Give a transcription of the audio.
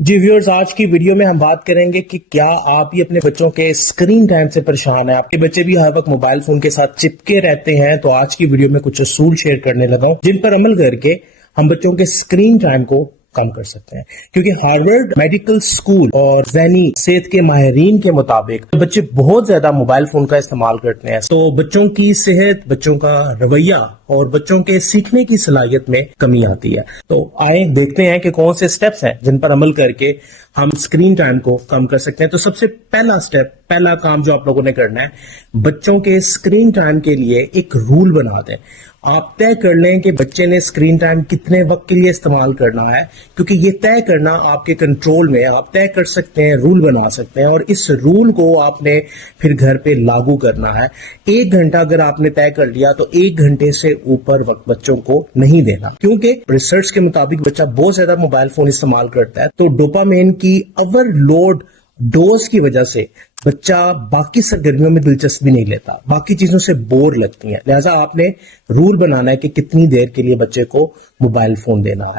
جی viewers, आज की video में हम बात करेंगे कि क्या आप भी अपने बच्चों के स्क्रीन टाइम से परेशान हैं, आपके बच्चे भी हर वक्त मोबाइल फोन के साथ चिपके रहते हैं। तो आज की वीडियो में कुछ असूल शेयर करने लगा हूं जिन पर अमल करके हम बच्चों के स्क्रीन टाइम को कम कर सकते हैं। क्योंकि हार्वर्ड मेडिकल स्कूल और ज़हनी सेहत के माहिरीन के मुताबिक बच्चे बहुत ज्यादा मोबाइल फोन का इस्तेमाल करते हैं, तो बच्चों की सेहत, बच्चों का रवैया और बच्चों के सीखने की सलाहियत में कमी आती है। तो आए देखते हैं कि कौन से स्टेप्स हैं जिन पर अमल करके हम स्क्रीन टाइम को कम कर सकते हैं। तो सबसे पहला स्टेप, पहला काम जो आप लोगों ने करना है, बच्चों के स्क्रीन टाइम के लिए एक रूल बना दें। आप तय कर लें कि बच्चे ने स्क्रीन टाइम कितने वक्त के लिए इस्तेमाल करना है, क्योंकि ये तय करना आपके कंट्रोल में, आप तय कर सकते हैं, रूल बना सकते हैं और इस रूल को आपने फिर घर पे लागू करना है। 1 घंटा अगर आपने तय कर लिया तो 1 घंटे से ऊपर वक्त बच्चों को नहीं देना, क्योंकि रिसर्च के मुताबिक बच्चा बहुत ज्यादा मोबाइल फोन इस्तेमाल करता है तो डोपामाइन की ओवरलोड डोज की वजह से बच्चा बाकी सरगर्मियों में दिलचस्पी नहीं लेता, बाकी चीजों से बोर लगती हैं। लिहाजा आपने रूल बनाना है कि कितनी देर के लिए बच्चे को मोबाइल फोन देना है।